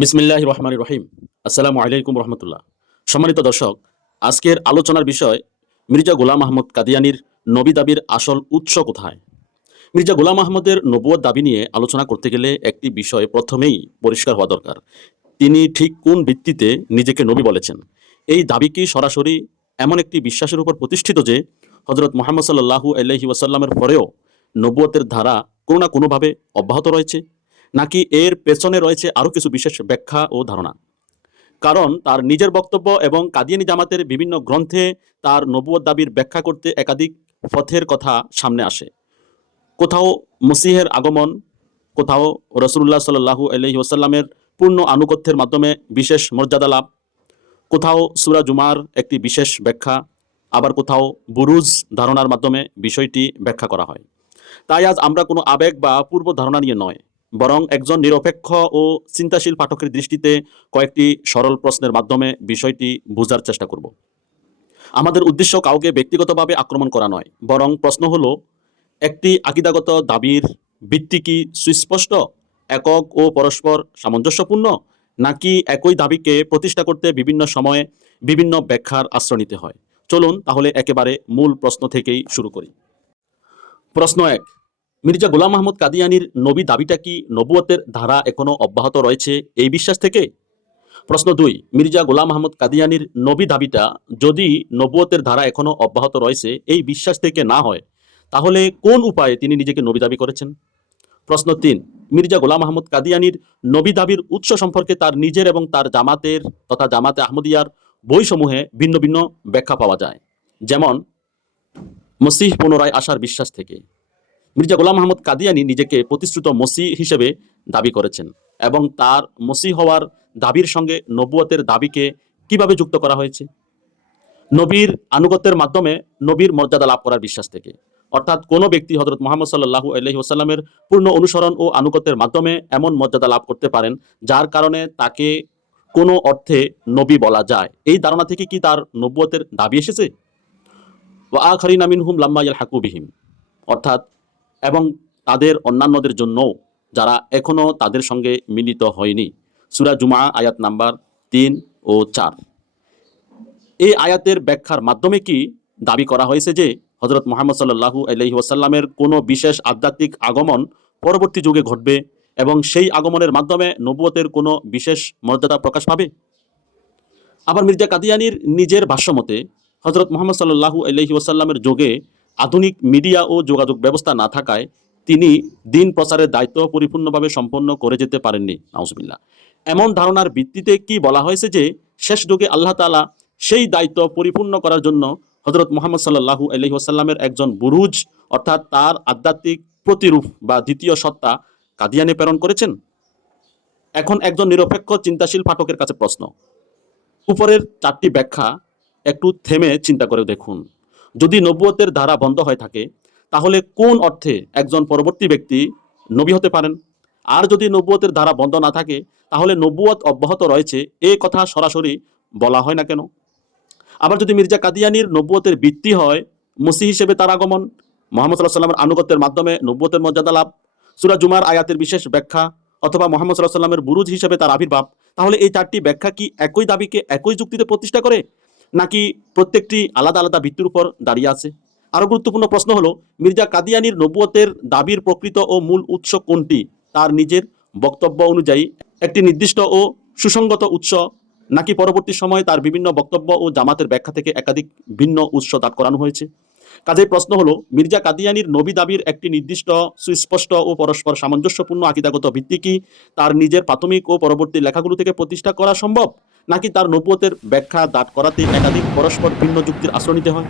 বিসমিল্লাহির রহমানির রহিম। আসসালামু আলাইকুম রহমতুল্লাহ। সম্মানিত দর্শক, আজকের আলোচনার বিষয় মির্জা গোলাম আহমদ কাদিয়ানীর নবী দাবির আসল উৎস কোথায়। মির্জা গোলাম আহমদের নবুয়ত দাবি নিয়ে আলোচনা করতে গেলে একটি বিষয় প্রথমেই পরিষ্কার হওয়া দরকার। তিনি ঠিক কোন ভিত্তিতে নিজেকে নবী বলেছেন? এই দাবি কি সরাসরি এমন একটি বিশ্বাসের উপর প্রতিষ্ঠিত যে হযরত মুহাম্মদ সাল্লাল্লাহু আলাইহি ওয়াসাল্লামের পরেও নবুয়তের ধারা কোনো না কোনোভাবে অব্যাহত রয়েছে, নাকি এর পেছনে রয়েছে আরও কিছু বিশেষ ব্যাখ্যা ও ধারণা? কারণ তার নিজের বক্তব্য এবং কাদিয়ানী জামাতের বিভিন্ন গ্রন্থে তার নবুয়ত দাবির ব্যাখ্যা করতে একাধিক পথের কথা সামনে আসে। কোথাও মসিহের আগমন, কোথাও রাসূলুল্লাহ সাল্লাল্লাহু আলাইহি ওয়াসাল্লামের পূর্ণ আনুগত্যের মাধ্যমে বিশেষ মর্যাদা লাভ, কোথাও সূরা জুমার একটি বিশেষ ব্যাখ্যা, আবার কোথাও বুরুজ ধারণার মাধ্যমে বিষয়টি ব্যাখ্যা করা হয়। তাই আজ আমরা কোনো আবেগ বা পূর্ব ধারণা নিয়ে নয়, বরং একজন নিরপেক্ষ ও চিন্তাশীল পাঠকের দৃষ্টিতে কয়েকটি সরল প্রশ্নের মাধ্যমে বিষয়টি বোঝার চেষ্টা করব। আমাদের উদ্দেশ্য কাউকে ব্যক্তিগতভাবে আক্রমণ করা নয়, বরং প্রশ্ন হলো, একটি আকিদাগত দাবির ভিত্তি কি সুস্পষ্ট, একক ও পরস্পর সামঞ্জস্যপূর্ণ, নাকি একই দাবিকে প্রতিষ্ঠা করতে বিভিন্ন সময়ে বিভিন্ন ব্যাখ্যার আশ্রয় নিতে হয়? চলুন তাহলে একেবারে মূল প্রশ্ন থেকেই শুরু করি। প্রশ্ন ১, মির্জা গোলাম আহমদ কাদিয়ানীর নবী দাবিটা কি নবুয়তের ধারা এখনো অব্যাহত রয়েছে এই বিশ্বাস থেকে? প্রশ্ন ২, মির্জা গোলাম আহমদ কাদিয়ানীর নবী দাবিটা যদি নবুয়তের ধারা এখনো অব্যাহত রয়েছে এই বিশ্বাস থেকে না হয়, তাহলে কোন উপায়ে তিনি নিজেকে নবী দাবি করেছেন? প্রশ্ন ৩, মির্জা গোলাম আহমদ কাদিয়ানীর নবী দাবির উৎস সম্পর্কে তার নিজের এবং তার জামাতের তথা জামাতে আহমদিয়ার বইসমূহে ভিন্ন ভিন্ন ব্যাখ্যা পাওয়া যায়। যেমন মসিহ পুনরায় আসার বিশ্বাস থেকে। মির্জা গোলাম আহমদ কাদিয়ানী নিজেকে প্রতিশ্রুত মসিহ হিসেবে দাবি করেছেন এবং তার মসিহ হওয়ার দাবির সঙ্গে নবুয়তের দাবিকে কিভাবে যুক্ত করা হয়েছে? নবীর আনুগত্যের মাধ্যমে নবীর মর্যাদা লাভ করার বিশ্বাস থেকে। অর্থাৎ কোনো ব্যক্তি হযরত মুহাম্মদ সাল্লাল্লাহু আলাইহি ওয়াসাল্লামের পূর্ণ অনুসরণ ও আনুগত্যের মাধ্যমে এমন মর্যাদা লাভ করতে পারেন যার কারণে তাকে কোনো অর্থে নবী বলা যায়, এই ধারণা থেকে কি তার নবুয়তের দাবি এসেছে? ওয়া আখারিনা মিনহুম লাম্মা ইয়ালহাকু বিহিম, অর্থাৎ এবং তাদের অন্যান্যদের জন্যও যারা এখনও তাদের সঙ্গে মিলিত হয়নি। সূরা জুমা আয়াত নাম্বার ৩ ও ৪। এই আয়াতের ব্যাখ্যার মাধ্যমে কি দাবি করা হয়েছে যে হযরত মুহাম্মদ সাল্লাল্লাহু আলাইহি ওয়াসাল্লামের কোনো বিশেষ আধ্যাত্মিক আগমন পরবর্তী যুগে ঘটবে এবং সেই আগমনের মাধ্যমে নবুয়তের কোনো বিশেষ মর্যাদা প্রকাশ পাবে? আবার মির্জা কাদিয়ানীর নিজের ভাষ্যমতে হযরত মুহাম্মদ সাল্লাল্লাহু আলাইহি ওয়াসাল্লামের যুগে আধুনিক মিডিয়া ও যোগাযোগ ব্যবস্থা না থাকায় তিনি দিন প্রচারের দায়িত্ব পরিপূর্ণভাবে সম্পন্ন করে যেতে পারেননি। নাউজুবিল্লাহ। এমন ধারণার ভিত্তিতে কি বলা হয়েছে যে শেষ যুগে আল্লাহ তাআলা সেই দায়িত্ব পরিপূর্ণ করার জন্য হযরত মুহাম্মদ সাল্লাল্লাহু আলাইহি ওয়াসাল্লামের একজন বুরুজ অর্থাৎ তার আধ্যাত্মিক প্রতিরূপ বা দ্বিতীয় সত্তা কাদিয়ানে প্রেরণ করেছেন? এখন একজন নিরপেক্ষ চিন্তাশীল পাঠকের কাছে প্রশ্ন, উপরের ৪টি ব্যাখ্যা একটু থেমে চিন্তা করে দেখুন। যদি নবুয়তের ধারা বন্ধ হয়ে থাকে, তাহলে কোন অর্থে একজন পরবর্তী ব্যক্তি নবী হতে পারেন? আর যদি নবুয়তের ধারা বন্ধ না থাকে, তাহলে নবুয়ত অব্যাহত রয়েছে এ কথা সরাসরি বলা হয় না কেন? আবার যদি মির্জা কাদিয়ানীর নবুয়তের ভিত্তি হয় মসিহ হিসেবে তার আগমন, মুহাম্মদ সাল্লাল্লাহু আলাইহি ওয়াসাল্লামের আনুগত্যের মাধ্যমে নবুয়তের মর্যাদা লাভ, সূরা জুমার আয়াতের বিশেষ ব্যাখ্যা, অথবা মুহাম্মদ সাল্লাল্লাহু আলাইহি ওয়াসাল্লামের বুরুজ হিসেবে তার আবির্ভাব, তাহলে এই ৪টি ব্যাখ্যা কি একই দাবিকে একই যুক্তিতে প্রতিষ্ঠা করে, নাকি প্রত্যেকটি আলাদা আলাদা ভিত্তির উপর দাঁড়িয়ে আছে? আরও গুরুত্বপূর্ণ প্রশ্ন হলো, মির্জা কাদিয়ানীর নবুয়তের দাবির প্রকৃত ও মূল উৎস কোনটি? তার নিজের বক্তব্য অনুযায়ী একটি নির্দিষ্ট ও সুসংগত উৎস, নাকি পরবর্তী সময়ে তার বিভিন্ন বক্তব্য ও জামাতের ব্যাখ্যা থেকে একাধিক ভিন্ন উৎস দাঁড় করানো হয়েছে? কাজেই প্রশ্ন হলো, মির্জা কাদিয়ানীর নবী দাবির একটি নির্দিষ্ট সুস্পষ্ট ও পরস্পর সামঞ্জস্যপূর্ণ আকিদাগত ভিত্তি কি তার নিজের প্রাথমিক ও পরবর্তী লেখাগুলো থেকে প্রতিষ্ঠা করা সম্ভব, নাকি তার নবুয়তের ব্যাখ্যা দাঁড় করাতে একাধিক পরস্পর ভিন্ন যুক্তির আশ্রয় নিতে হয়?